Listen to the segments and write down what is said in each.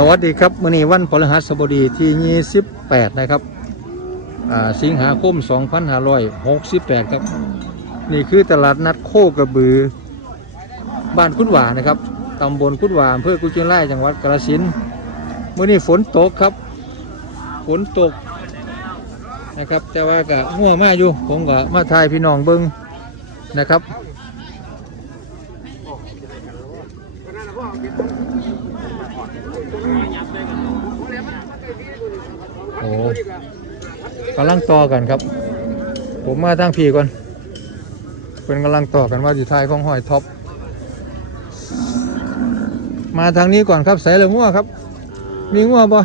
สวัสดีครับมื้อนี้วันพฤหัสบดีที่28นะครับสิงหาคม2568 ครับ นี่คือตลาดนัดโคกระบือ บ้านคุดหวานะครับตำบลคุดหวาอำเภอกุชินไร่จังหวัดกาฬสินธุ์มื้อนี้ฝนตกครับ ฝนตกนะครับ แต่ว่าก็ง่วงมากอยู่ ผมก็มาทายพี่น้องเบิ้งนะครับ โอ้ กำลังต่อกันครับ ผมมาทางพี่ก่อนเป็นกำลังต่อกันว่าอยู่ท้ายของหอยท็อปมาทางนี้ก่อนครับใส่เลยงัวครับ มีงัวปะ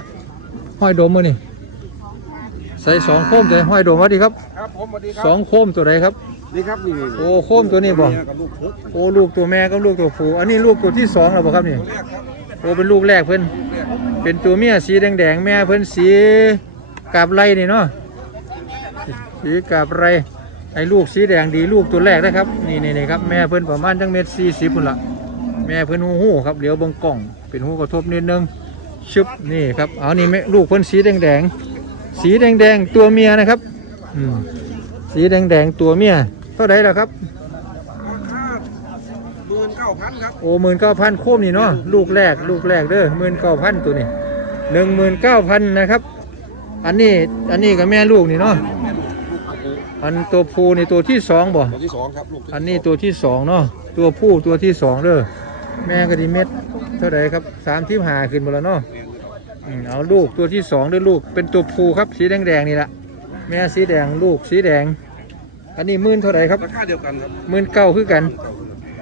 ห้อยโดมมือนี่ใส่สองโคมใส่ห้อยโดมวัดดีครับครับผมสวัสดีครัสองโคมตัวไหนครับนี่ครับนี่โอ้โคมตัวนี้บ่เมียกับลูกพุกโอ้ลูกตัวแม่กับลูกตัวผู้อันนี้ลูกตัวที่สองแล้วบ่ครับนี่ตัวแรกครับโอ้เป็นลูกแรกเพิ่นลูกแรกเป็นตัวเมียสีแดงๆแม่เพิ่นสีกาบไรนี่เนาะ สีกาบไรไอ้ลูกสีแดงดีลูกตัวแรกนะครับ นี่นี่นี่ครับแม่เพิ่นประมาณจังเม็ดสี่สิบพุ่นละแม่เพิ่นหูหูครับเดี๋ยวเบังกล้องเป็นหูกระทบนิดนึงชึบนี่ครับเอานี่แม่ลูกเพิ่นสีแดงๆสีแดงๆตัวเมียนะครับอืมสีแดงๆตัวเมียเท่าไหร่ล่ะครับหมื่นเก้าพันครับโอ้หมื่นเก้าพันโคมนี่เนาะลูกแรกลูกแรกเด้อหมื่นเก้าพันตัวนี้หนึ่งหมื่นเก้าพันนะครับ อันนี้อันนี้กับแม่ลูกนี่เนาะแม่ลูกลูกพุก อันตัวผู้นี่ตัวที่สองบ่ ตัวที่สองครับลูกที่อันนี้ตัวที่สองเนาะ ตัวผู้ตัวที่สองเด้อ แม่ก็ดีเม็ด เท่าไหร่ครับสามที่หาขึ้นหมดแล้วเนาะอืมเอาลูกตัวที่สองด้วยลูก เป็นตัวผู้ครับสีแดงแดงๆนี่ละ แม่สีแดงลูกสีแดง อันนี้หมื่นเท่าไหร่ครับราคาเดียวกันครับหมื่นเก้าคือกัน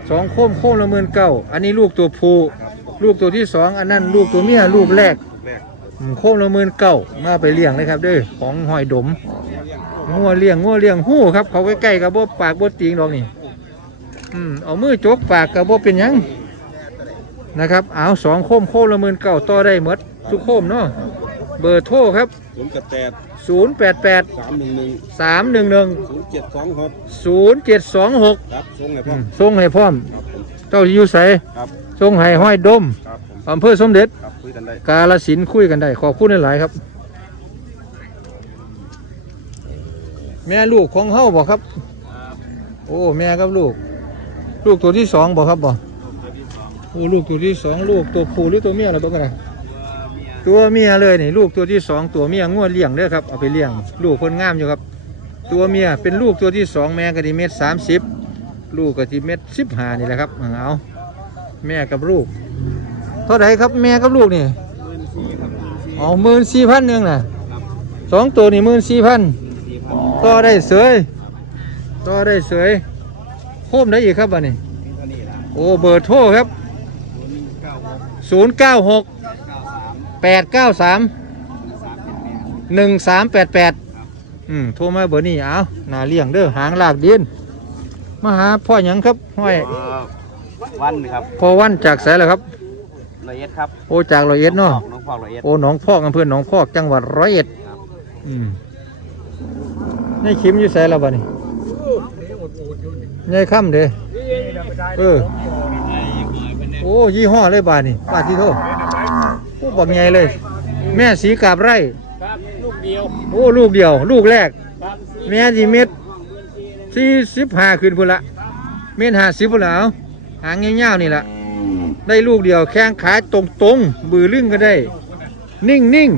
สองโคมโคมละหมื่นเก้า อันนี้ลูกตัวผู้ครับลูกตัวที่สองอันนั้นลูกตัวเมียลูกแรกลูกแรกอืมโคมละหมื่นเก้ามาไปเลี้ยงเลยครับเด้อของหอยดม งัวเลี้ยงงัวเลี้ยงหู้ครับ เขาใกล้ๆกับบ่ปากบ่ตีงดอกนี่อืมเอามือจกปากกับบ่เป็นหยังนะครับเอาสองโคมโคมละหมื่นเก้าต่อได้หมดทุกโคมเนาะเบอร์โทรครับศูนย์แปดแปด088สามหนึ่งหนึ่ง311ศูนย์เจ็ดสองหก0726ครับส่งให้พ่อือมส่งให้พร้อมครับผมเจ้าอยู่ไสครับส่งให้ห้อยดมครับผมอำเภอสมเด็จครับคุยกันได้กาลสินธุ์คุยกันได้ขอบคุณหลายๆครับ แม่ลูกของเฮาบอกครับ โอ้แม่กับลูก ลูกตัวที่สองบอกครับบอกโอ้ลูกตัวที่สองลูกตัวผู้หรือตัวเมียอะไรบ้างกันนะตัวเมียเลยนี่ลูกตัวที่สองตัวเมียงวดเลี้ยงเด้อครับเอาไปเลี้ยง ลูกคนงามอยู่ครับ ตัวเมียเป็นลูกตัวที่สองแม่กะทิเม็ดสามสิบลูกกะทิเม็ดสิบห้านี่แหละครับเอาแม่กับลูกเท่าไหร่ครับแม่กับลูกนี่อ๋อหมื่นสี่พันหนึ่งน่ะสองตัวนี่หมื่นสี่พัน ต่อได้เสยต่อได้เสยโคมได้อีกครับบัดนี้ โอ้เบอร์โทรครับศูนย์เก้าหกแปดเก้าสามหนึ่งสามแปดแปดอืมโทรมาเบอร์นี้เอาหนาเลี้ยงเด้อหางลากดินมาหาพ่อหยังครับห้อยวันครับพ่อวันจากไสแล้วครับร้อยเอ็ดครับโอ้จากร้อยเอ็ดเนาะน้องพ่อร้อยเอ็ดโอ้หนองพอกอำเภอหนองพอกจังหวัดร้อยเอ็ดอืม นี่คิมอยู่ไสแล้วบ่นี่นี่ค่ำเด้เออโอ้ยี่ห้อเลยบานี่บาที่โทษโอ้บักใหญ่เลย แม่สีกาบไร่ลูกเดียวโอ้ลูกเดียว ลูกแรก แม่จีเม็ดสี่สิบห้าขึ้นพุ่นละเม็ดห้าสิบพุ่นละเอาหางเงี้ยวๆนี่ละได้ลูกเดียวแข้งขาตรงตรงบือลึ่งก็ได้ นิ่งนิ่ง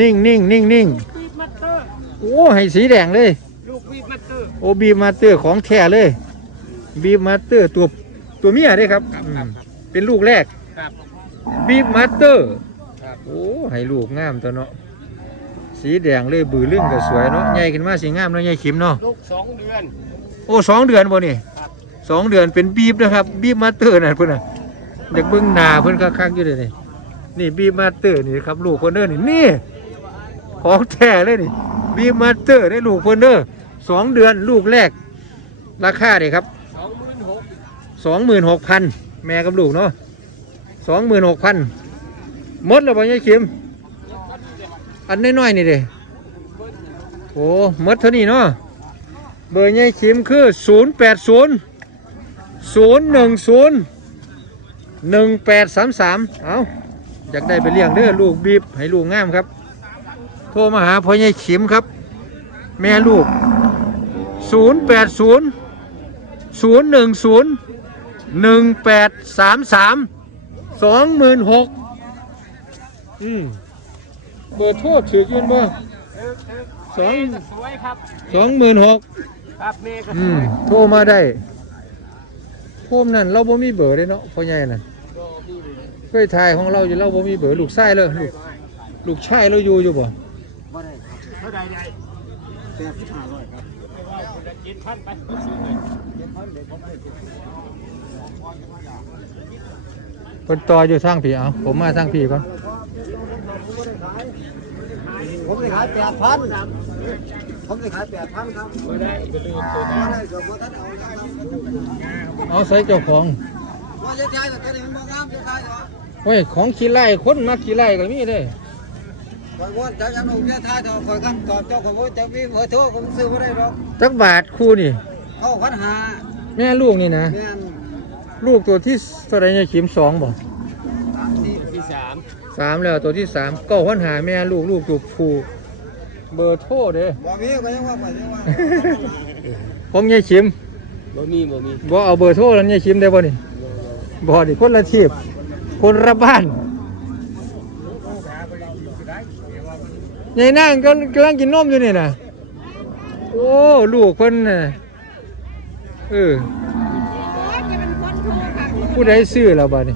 นิ่งนิ่งนิ่งนิ่ง อ้ให้สีแดงเลย ลูกวีดมัตเตอร์โอ้บีมาสเตอร์ของแท้เลย บีมาสเตอร์ตัวตัวเมียเด้ครับอืมเป็นลูกแรก ครับ บีมาสเตอร์ครับ โอ้ให้ลูกงามตัวเนาะ สีแดงเลยบือลึงก็สวยเนาะ ใหญ่ขึ้นมาสีงามเนาะใหญ่ขิมเนาะ ลูกสองเดือน โอ้สองเดือนบ่นี่ครับ สองเดือนเป็นบีบนะครับ บีบมาสเตอร์น่ะเพิ่นน่ะเด็กเบิ่งหน้าเพิ่นคักๆอยู่เลยนี่ นี่บีบมาสเตอร์นี่ครับลูกเพิ่นเด้อนี่นี่ ของแท้เลยนี่ บีมาสเตอร์ได้ลูกเพิ่นเด้อสองเดือนลูกแรก ราคาเด้ครับสองหมื่นหกสองหมื่นหกพันแม่กับลูกเนาะสองหมื่นหกพันมดแล้วบ่ยายคิมอันน้อยๆนี่เด้โอ้มดเท่านี้เนาะเบอร์ยายคิมคือศูนย์แปดศูนย์ศูนย์หนึ่งศูนย์หนึ่งแปดสามสามเอาอยากได้ไปเลี้ยงเด้อลูกบีบให้ลูกงามครับ ทรมาหาพ่อใหญ่ขิมครับ แม่ลูก 0 8 0 0 1 0 1 8 3 3 2 6 0 0อืมเบอร์โทษถือยืนบ่สองสวยครับสองหมื่นหกครับเมย์ก็อืสมวยโทรมาได้พวกนั้นเราบ่มีเบอร์เลยเนาะพ่อใหญ่น่ะเคยถ่ายของเราอยู่เราบ่มีเบอร์ลูกชายเลยลูกลูกชายเราอยู่อยู่บ่เท่า ใดใดแปดสิบห้าร้อยครับว่าคนละเจ็ดพันไปซื้อเลยเจ็ดพันเดี๋ยวผมให้เพิ่นต่ออยู่ทางพี่เอาผมมาทางพี่ก่อนผมจะขายแปดพันผมจะขายแปดพันครับไม่ได้ก็ลืมตัวไม่นั้นได้เกือบหมดท่านเอาครับเอาใส่เจ้าของว่าจะใช้แต่ตัวนี้มันบ่งามจะใช้เหรอเฮ้ยของขี้ไล่คนมักขี้ไล่ก็มีเด้ คอยว่าจะยังเอาจะใช้ต่อคอยกันก่อนเจ้าคอยว่าจะมีเบอร์โทรผมซื้อไม่ได้หรอกจักบาทคู่นี่เข้าพันหาแม่ลูกนี่นะ แม่นลูกตัวที่เท่าไหรเนี่ยขิมสองบ่สามสี่ที่สามสามแล้วตัวที่สามเก้าพันหาแม่ลูกลูกตัวผู้เบอร์โทรเด้บ่มีก็ยังว่าไปยังว่าผมยายขิมบ่มีบ่มีบ่เอาเบอร์โทรแล้วยายขิมได้บ่นี่บ่ดิคนละทีบคนละบ้าน ยายนั่งก็กำลังกินนมอยู่นี่นะโอ้ลูกเพิ่นน่ะเออจะเป็นคนโทรค่ะผู้ใดซื้อแล้วบัดนี้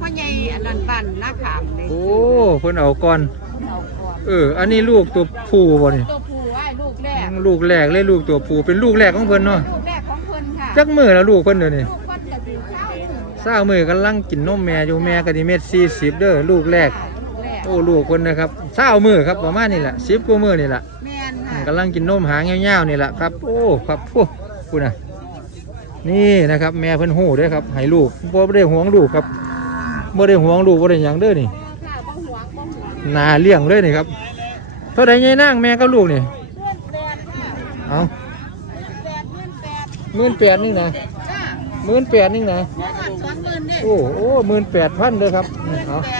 พ่อใหญ่อันนั้นบ้านหน้าขามเลยโอ้เพิ่นเอาก่อน เอาก่อนเออ อันนี้ลูกตัวผู้บ่นี่ตัวผู้ไอ้ลูกแรก ลูกแรกเลยลูกตัวผู้เป็นลูกแรกของเพิ่นเนาะลูกแรกของเพิ่นค่ะจักมือแล้วลูกเพิ่นเดี๋ยวนี้ลูกเพิ่นก็สิเช้าหนึ่งเศร้ามือกำลังกินนมแม่อยู่แม่ก็ดิเม็ดสี่สิบเด้อลูกแรกค่ะลูกแรกโอ้ลูกคนนะครับเศร้ามือครับประมาณนี้แหละสิบกว่ามือนี่แหละแม่นค่ะกำลังกินนมหางเงี้ยวๆนี่แหละครับ โอ้ครับพวกพูดนะนี่นะครับแม่เพิ่นหูด้วยครับให้ลูกบ่ได้ห่วงลูกครับบ่ได้ห่วงลูกบ่ได้หยังเด้อนี่ค่ะบ่หวงบ่หวงนาเลี้ยงเลยนี่ครับเท่าใดยายนางแม่กับลูกนี่เพื่อนแปดค่ะเอาแปดเพื่อนแปดหมื่นแปดนึงนะจ้าหมื่นแปดนึงนะเมื่อวานสองหมื่นเนี่ยโอ้โอ้หมื่นแปดพันเลยครับหมื่นเอา แปดพัน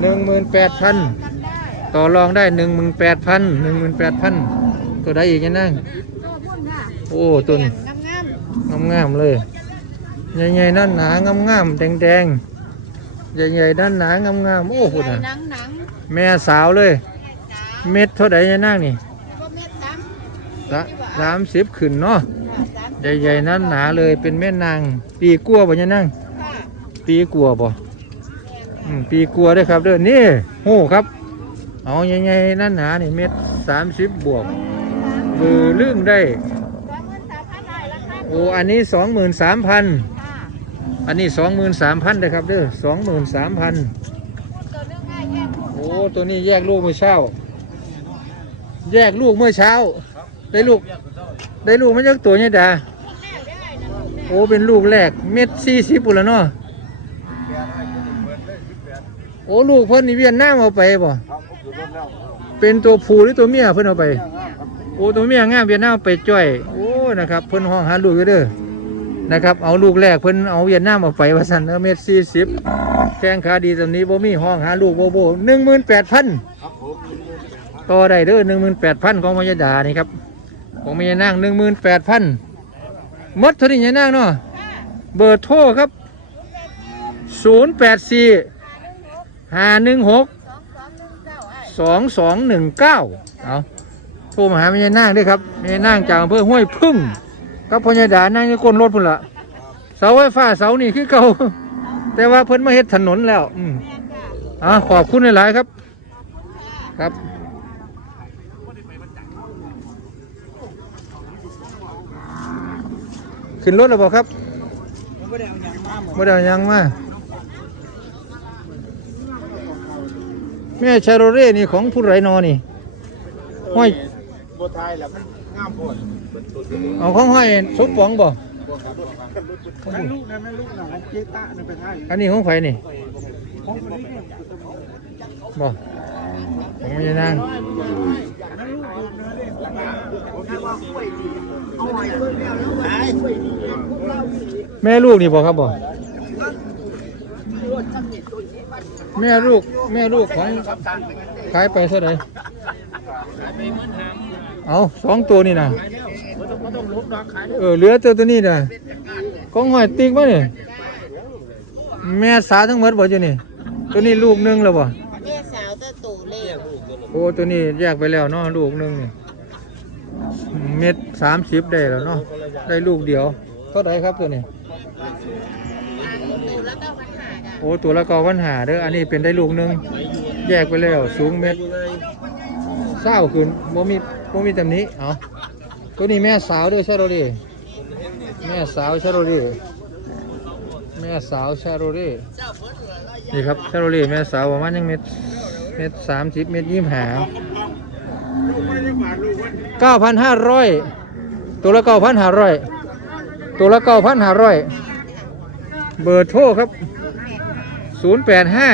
หนึ่งหมื่นแปดพันกันได้ต่อรองได้หนึ่งหมื่นแปดพันหนึ่งหมื่นแปดพันตัวใดอีกยังนั่งตัวพุ่นค่ะโอ้ตัวนี้งามงามงามงามๆเลยใหญ่ๆนั่นหนางามงามๆแดงแดงๆใหญ่ๆนั่นหนางามงามๆโอ้โหใหญ่นะหนังหนังแม่สาวเลย เม็ดเท่าใดยังนั่งนี่ก็เม็ดสามละสามสิบขึ้นเนาะค่ะสามใหญ่ๆนั่นหนาเลยเป็นแม่นาง ปีกัวบ่ยังนั่งค่ะปีกัวบ่อืม ปีกัวด้วยครับเด้อนี่โหครับ เอาใหญ่ๆนั่นหนานี่เม็ดสามสิบบวกเบอร์ลึ่งได้สองหมื่นสามพันได้แล้วครับโอ้อันนี้สองหมื่นสามพันค่ะอันนี้สองหมื่นสามพันเลยครับเด้อสองหมื่นสามพันพูดตัวเรื่องง่ายแยกพูดโอ้ตัวนี้แยกลูกเมื่อเช้า แยกลูกเมื่อเช้า ได้ลูก ได้ลูกไม่ใช่ตัวเนี่ยดาแม่ได้นะลูกแม่โอ้เป็นลูกแรกเม็ดสี่สิบปุ่นแล้วเนาะ โอ้ลูกเพิ่นนี่เวียนหน้าเอาไปบ่ครับผมอยู่รถแล้วเป็นตัวผู้หรือตัวเมียเพิ่นเอาไป โอ้ตัวเมียงามเวียนหน้าเอาไปจ้อย โอ้นะครับเพิ่นห้องหาลูกอยู่เด้อนะครับเอาลูกแรกเพิ่นเอาเวียนหน้าเอาไปว่าซั่นเออเม็ดสี่สิบแข้งขาดีตอนนี้บ่มีห้องหาลูกโบโบหนึ่งหมื่นแปดพันครับผมต่อได้เด้อหนึ่งหมื่นแปดพันของมายดานี่ครับของมายนางหนึ่งหมื่นแปดพันมดเท่านี้ยนางเนาะเบอร์โทรครับศูนย์แปดสี่ ห้าหนึ่งหกสองสองหนึ่งเก้าเอาโทรมาหาแม่ยายนางด้วยครับแม่ยายนางจากอำเภอห้วยพึ่งกับพญาดานั่งในก้นรถพุ่นละเสาไฟฟ้าเสานี่คือเก่าแต่ว่าเพิ่นมาเฮ็ดถนนแล้ว อืมอ่าขอบคุณหลายๆครับ ครับขึ้นรถแล้วบอกครับผมไม่ได้เอาย่างมาหมด บ่ได้เอาหยังมา แม่ชาโรเร่นี่ของผู้ไรนอนี่ ห้อยบทไทยแหละมันงามโพดเอาของห้อยสมปองบ่แม่ลูกนะแม่ลูกนะเจ๊ตะนี่เป็นไทยอันนี้ของไผนี่ของคนนี้เนี่ยบ่ของแม่นางแม่ลูกลูกนะเนี่ยผมคิดว่าคุยดีเอาไว้เพื่อนแล้วแล้วไอ้คุยดีแม่ลูกนี่บ่ครับบ่ แม่ลูกแม่ลูกของขายไปเท่าไหร่เอาสองตัวนี่นะเออเหลือตัวตัวนี้นะของหอยติ๊กวะเนี่ยแม่สาวทั้งหมดบ่อยู่นี่ ตัวนี้ลูกหนึงแล้วบ่แม่สาวตะตู่เล่โอ้ตัวนี้แยกไปแล้วเนาะลูกหนึงนี่เม็ดสามสิบได้แล้วเนาะได้ลูกเดียวเท่าไหร่ครับตัวนี้ โอ้ตัวละกอวันหาเด้ออันนี้เป็นได้ลูกหนึงแยกไปแล้วสูงเม็ดเศร้าขึ้นโมมีโมมีตำหนี้เอาตัวนี้แม่สาวเด้วยใช่โรดีแม่สาวใช่โรดีแม่สาวใช่โรดีนี่ครับใช่โรดีแม่สาวประมาณยังเม็ดเม็ดสามสิบเม็ดยี่สิบหาเก้าพันห้าร้อยตัวละเก้าพันห้าร้อยตัวละเก้าพันห้าร้อยเบอร์โทรครับ ศูนย์แปดห้า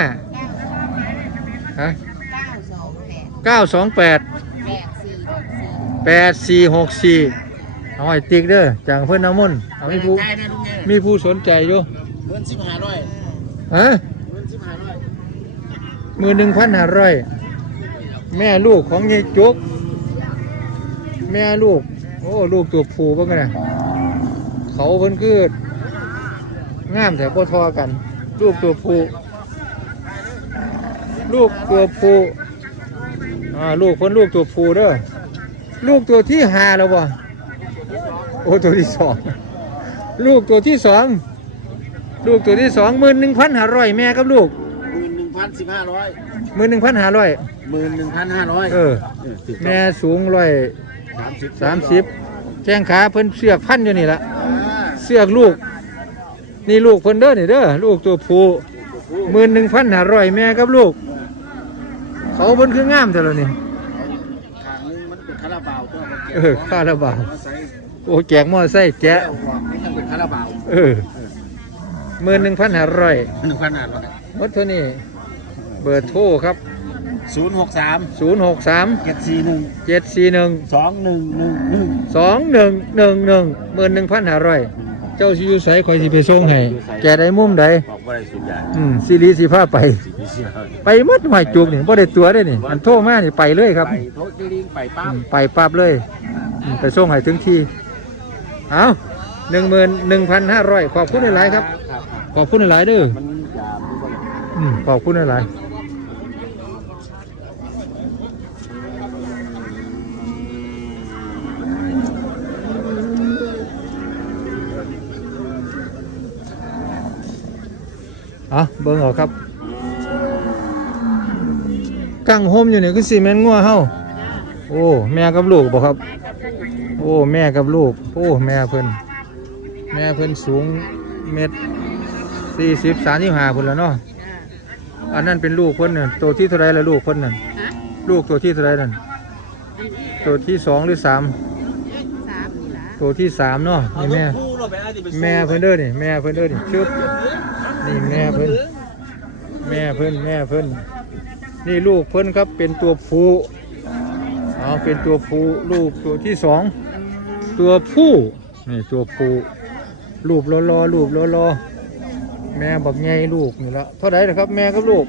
ฮะเก้าสองแปดเก้าสองแปดแปดสี่หกสี่แปดสี่หกสี่เอาไอ้ติ๊กเด้อจากเพื่อนน้ำมนต์เอามีผู้ได้ได้ลุงไงมีผู้สนใจอยู่เงินสิบห้าร้อยฮะเงินสิบห้าร้อยมือหนึ่งพันห้าร้อยแม่ลูกของยายจุก แม่ลูก โอ้ลูกตัวผูบ้างกันนะเขาเพิ่นคืองามแต่บ่ทอกัน ลูกตัวผูลูกตัวผูอ่าลูกเพิ่นลูกตัวผูเด้อลูกตัวที่ห้าแล้วบ่โอ้ตัวที่สองลูกตัวที่สองลูกตัวที่สองหมื่นหนึ่งพันห้าร้อยแม่กับลูกหมื่นหนึ่งพันสิบห้าร้อยหมื่นหนึ่งพันห้าร้อยหมื่นหนึ่งพันห้าร้อยเออแม่สูงร้อยสามสิบสามสิบแข้งขาเพิ่นเสือกพันอยู่นี่ละอ่าเสือกลูก นี่ลูกเพิ่นเด้อนี่เด้อลูกตัวผู้หมื่นหนึ่งพันห้าร้อยแม่กับลูก เขาเพิ่นคืองามแต่ละนี่ขางนึงมันเป็นคาราบาวตัวมันเออคาราบาวมาใส่โอ้แจกมอไซค์แกะแก้วบอกมันยังเป็นคาราบาวเออหมื่นหนึ่งพันห้าร้อยหนึ่งพันห้าร้อยหมดเท่านี้เบอร์โทรครับศูนย์หกสามศูนย์หกสามเจ็ดสี่หนึ่งเจ็ดสี่หนึ่งสองหนึ่งหนึ่งหนึ่งสองหนึ่งหนึ่งหนึ่งหมื่นหนึ่งพันห้าร้อยเจ้าสิอยู่ไสคอยสิไปส่งให้แกได้มุมใดบอกว่าได้สุดยอดอืมซีรีส์สีผ้าไปสิพิเศษไปหมดหมายจุกนี่บ่ได้ตัวได้นี่มันโทรมานี่ไปเลยครับ ไปโทษลิงไปปั๊อืบมไปปั๊บเลยอืมไปส่งให้ถึงที่เอาหนึ่งหมื่นหนึ่งพันห้าร้อยขอบคุณหลายๆครับ ครับ ขอบคุณหลายๆเด้อมันยามมันก็อืมขอบคุณหลายๆ อาเบิ่งเอาครับกังโฮมอยู่นี่คือซีเมนต์งัวเฮาโอ้แม่กับลูกบ่ครับ โอ้แม่กับลูก โอ้แม่เพิ่นแม่เพิ่นสูงเมตรสี่สิบสามสิบห้าพุ่นแล้วเนาะอันนั้นเป็นลูกเพิ่นน่ะตัวที่เท่าไรละลูกเพิ่นนั่นฮะลูกตัวที่เท่าไรนั่นตัวที่สองหรือสามเลขสามนี่ล่ะตัวที่สามเนาะนี่แม่แม่เพิ่นเด้อนี่แม่เพิ่นเด้อนี่ชึบ นี่แม่เพิ่นแม่เพิ่นแม่เพิ่นนี่ลูกเพิ่นครับเป็นตัวผู้เอาเป็นตัวผู้ลูกตัวที่สองตัวผู้นี่ตัวผู้รูปรอรอๆรูปรอรอๆแม่บักใหญ่ลูกนี่ละเท่าไหร่นะครับ แม่กับลูก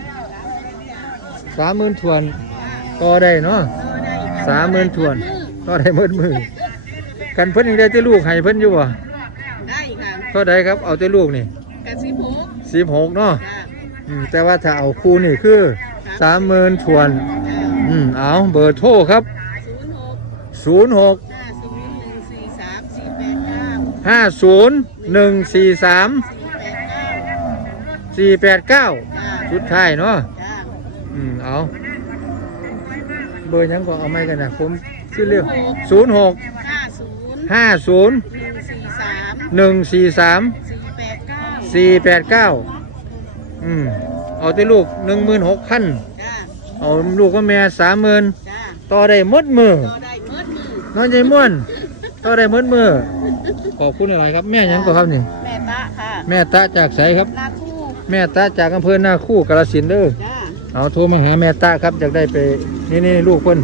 สามหมื่นทวนต่อได้เนาะสามหมื่นทวนต่อได้หมื่นมือกันเพิ่นยังได้แต่ลูกให้เพิ่นอยู่บ่ได้ค่ะเท่าใดครับเอาแต่ลูกนี่กระซิบหก สิบหกเนาะจ้าอืมแต่ว่าถ้าเอาคู่นี่คือสามหมื่นทวนจ้าอืมเอาเบอร์โทรครับศูนย์หกศูนย์หกห้าศูนย์หนึ่งสี่สามสี่แปดเก้าห้าศูนย์หนึ่งสี่สามสี่แปดเก้าสี่แปดเก้าจ้าชุดท้ายเนาะ จ้าอืม เอา เบอร์หยังก็เอาไม่กันนะผมชื่อเรียกศูนย์หกห้าศูนย์ห้าศูนย์หนึ่งสี่สามหนึ่งสี่สาม สี่แปดเก้าสี่แปดเก้าอืมเอาแต่ลูกหนึ่งหมื่นหกพันจ้าเอาลูกก็แม่สามหมื่นจ้าต่อได้หมดมือต่อได้เมิดมือน้องใจม่วนต่อได้หมดมือขอบคุณอะไรครับแม่หยังก็ครับนี่ แม่ตะค่ะแม่ตาจากไสครับ นาคู่แม่ตาจากอำเภอหน้าคู่กาฬสินธุ์เด้อ จ้าเอาโทรมาหาแม่ตาครับอยากได้ไปนี่นี่ลูกเพิ่น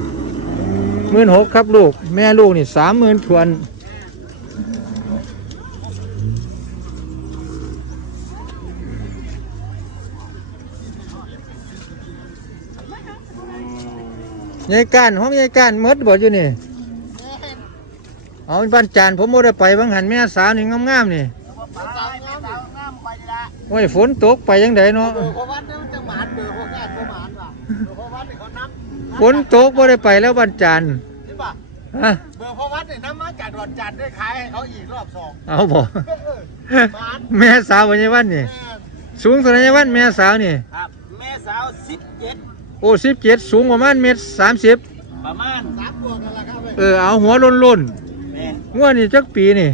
หมื่นหกครับลูก แม่ลูกนี่สามหมื่นทวน ยายการห้องยายการมดบ่อยู่นี่ เอาบ้านจานผมบ่ได้ไปบางหันแม่สาวนี่งามๆนี่โอ้ยฝนตกไปยังไดเนาะเบอร์พวัดเนี่ยมันจะหมานเบอร์พวกแก่ก็หมานว่ะเบอร์พวัดเนี่ยเขานับฝนตกบ่ได้ไปแล้วบ้านจานเบอร์พวัดเนี่ยน้ำมาจากดอนจันทร์ได้ขายให้เขาอีกรอบสองเอาบ่เออหมานแม่สาววันยายวันนี่แม่สูงเท่าไหร่ยายวันแม่สาวนี่ครับแม่สาวสิบ โอ้สิบเจ็ดสูงประมาณเมตรสามสิบประมาณสามบวกกันละครับเออเอาหัวโล้นแม่ๆงัวนี่จักปีนี่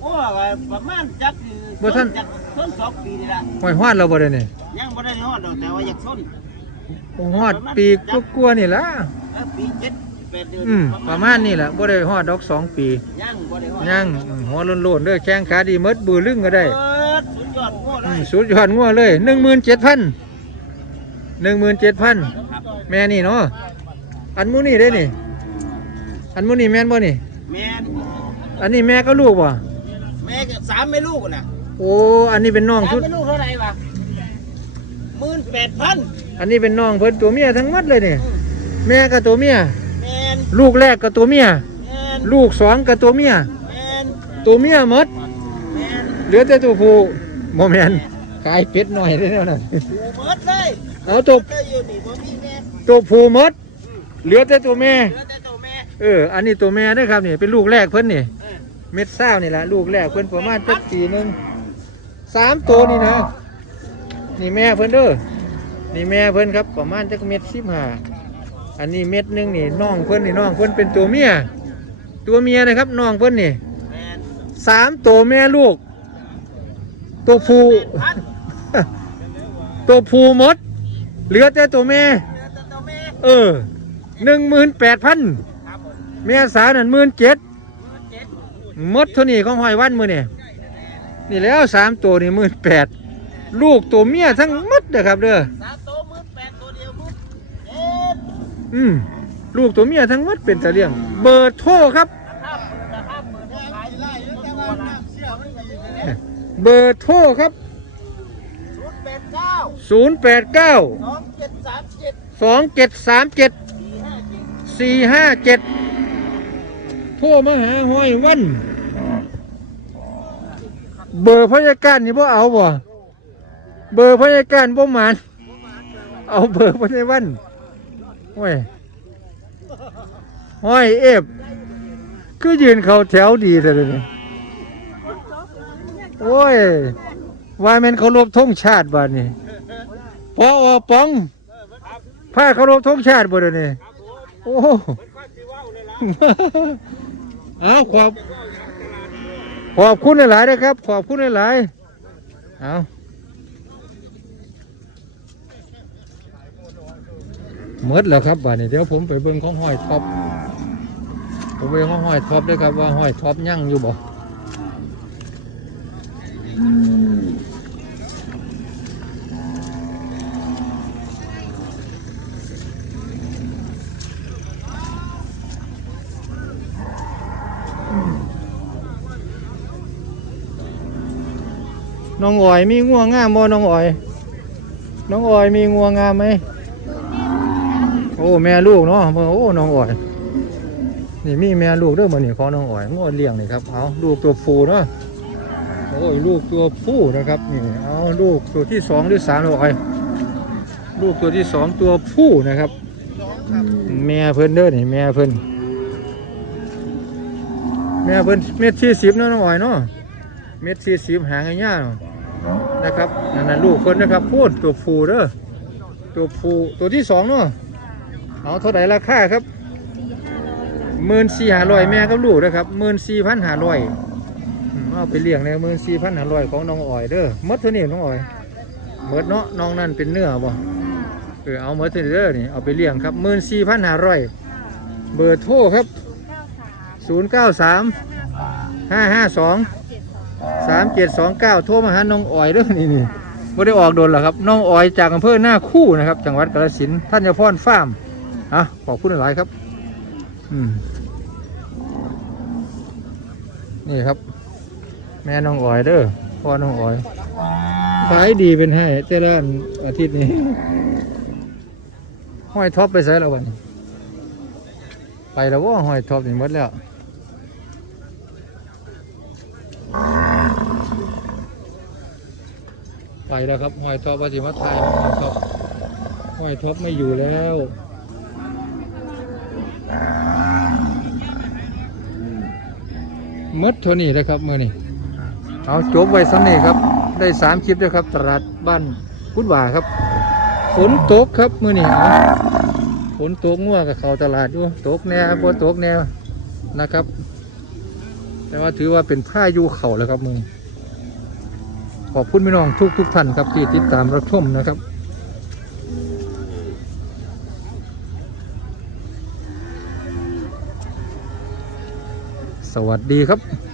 โอ้ว่าประมาณจักบ่ทัน จักต้นสองปีนี่ละห้อยฮอดเราบ่ได้นี่ยังบ่ได้ฮอดดอกแต่ว่าอยากส้นฮอดปีกลัวาๆนี่ล่ะแล้วปีเจ็ดแปดเดือนอืมประมาณนี่แหละบ่ได้ฮอดดอกสองปียังบ่ได้ฮอดยังอืมหัวโล้นๆเด้อแข้งขาดีหมดบือลึงก็ได้ เปิดสุดยอดโง่เลอืยมสุดยอดงัวเลยหนึ่งหมื่นเจ็ดพันหนึ่งหมื่นเจ็ดพัน แม่นี่เนาะอันหมูนี่ได้นี่ อันหมูนี่แม่นบ่นี่ แม่นอันนี้แม่ก็ลูกบ่แม่ก็สามแม่ลูกน่ะโอ้อันนี้เป็นน้องสามชุดแม่ลูกเท่าไหร่วะหมื่นแปดพันอันนี้เป็นน้องเพิ่นตัวเมียทั้งหมดเลยนี่แม่กับตัวเมีย แม่นลูกแรกกับตัวเมีย แม่นลูกสองกับตัวเมีย แม่นตัวเมียหมด แม่นเหลือแต่ตัวผู้โมแมนขายเป็ดหน่อยได้แล้วนะหูหมดเลยเอาตัวก็อยู่นี่บ่มีแม่ ตัวผู้หมด เหลือแต่ตัวแม่ เหลือแต่ตัวแม่เออ อันนี้ตัวแม่เด้อครับนี่เป็นลูกแรกเพิ่นนี่ เออเม็ดเศร้านี่แหละลูกแรกเพิ่นประมาณจักปีหนึงสามตัวนี่นะนี่แม่เพิ่นเด้อนี่แม่เพิ่นครับประมาณจักเม็ดสิบห้าอันนี้เม็ดหนึงนี่น้องเพิ่นนี่น้องเพิ่นเป็นตัวเมียตัวเมียนะครับน้องเพิ่นนี่แม่นสามตัวแม่ลูก ตัวผู้พันตัวผู้หมด เหลือแต่ตัวแม่ เเออหนึ่งหมื่นแปดพันครับผมแม่สาวนั่นหมื่นเจ็ดเจ็ดหมดเท่านี้ของหอยวันมือนี่นี่แล้วสามตัวนี่หมื่นแปดลูกตัวเมียทั้งหมดเด้อครับเด้อสามตัวหมื่นแปดตัวเดียวหมื่นเจ็ดอืมลูกตัวเมียทั้งหมดเป็นตะเลียง เบอร์โทรครับถ้าเปิดถ้าเปิดขายไล่แต่ว่าน้ำเชื่อมันมีเลยเบอร์โทรครับศูนย์แปดเก้า0 8 9 สองเจ็ดสามเจ็ดสี่ห้าเจ็ด4 5 7โทรมาหาห้อยวัน เบอร์พยาการนี่บ่เอาบ่เบอร์พยาการบ่หมานเอาเบอร์พยาวันโอ้ยห้อยเอฟคือยืนเขาแถวดีแต่เดี๋ยวนี้โอ้ยว่าแมนเขารบธงชาติบ้านนี่ปออปอง ผ้าเขารบธงชาติบ่เดี๋ยนี้โอ้เอาขอบขอบคุณหลายๆนะครับ ขอบคุณหลายๆเอาเมดแล้วครับบ้านนี้เดี๋ยวผมไปเบิ่งของห้อยท็อปผมไปเบิ่งของห้อยท็อปด้วยครับว่าห้อยท็อปยั่งอยู่บ่ น้องอ่อยมีงัวงามบ่น้องอ่อย น้องอ่อยมีงัวงามไหมโอ้แม่ลูกเนาะโอ้น้องอ่อย นี่มีแม่ลูกเด้วยมันนี่ของน้องอ่อยงัวเลี้ยงนี่ครับเอาลูกตัวผู้เนาะโอ้ยลูกตัวผู้นะครับนี่เอาลูกตัวที่สองหรือสามน้องอ่อย ลูกตัวที่สองตัวผู้นะครับ แม่เพิ่นเด้อนี่แม่เพิ่นแม่เพิ่นเม็ดที่สิบเนาะน้องอ่อยเนาะเม็ดที่สิบหางง่ายๆเนาะ นะครับนั่นนะลูกเพิ่นนะครับพูดตัวผู้เด้อตัวผู้ตัวที่สองเนาะเอาเท่าไหร่ราคาครับหมื่นสี่ห้าร้อยแม่กับลูกนะครับหมื่นสี่พันห้าร้อยเอาไปเลี้ยงเลยหมื่นสี่พันห้าร้อยของน้องอ่อยเด้อมดเท่านี้น้องอ่อยมดเนาะน้องนั่นเป็นเนื้อบ่เออเอามดเมอร์เทเดอร์นี่เอาไปเลี้ยงครับหมื่นสี่พันห้าร้อยเบอร์โทรครับศูนย์เก้าสามห้าห้าสอง สามเจ็ดสองเก้าโทรมาหาน้องอ้อยเด้อนี่นี่ไม่ได้ออกโดนหรอกครับน้องอ้อยจากอำเภอหน้าคู่นะครับ จังหวัดกาฬสินธุ์ท่านยาพรฟาร์มอะขอบคุณหลายครับ อืมนี่ครับ แม่น้องอ้อยเด้อพ่อน้องอ้อยขายดีเป็นให้แต่ละอาทิตย์นี้ห้อยท็อปไปใส่แล้ววันไปแล้วว่าหอยทอบนี่หมดแล้ว ไปแล้วครับหอยทอบว่าสิมาทยหอยทอบหอยทอไม่อยู่แล้วมดเท่านี้เลยครับมือนี้เอาจบไว้ซ้ำนี่ครับ ได้สามคลิปแล้วครับ ตลาดบ้านพุทธว่าครับฝนตกครับมือนี้ฝนตกงัวกับเขาตลาดอยู่ตกแน่พอตกแน่นะครับ แต่ว่าถือว่าเป็นผ้ายูเขาแล้วครับมือ ขอบคุณพี่น้องทุกทุกท่านครับที่ติดตามรับชมนะครับสวัสดีครับ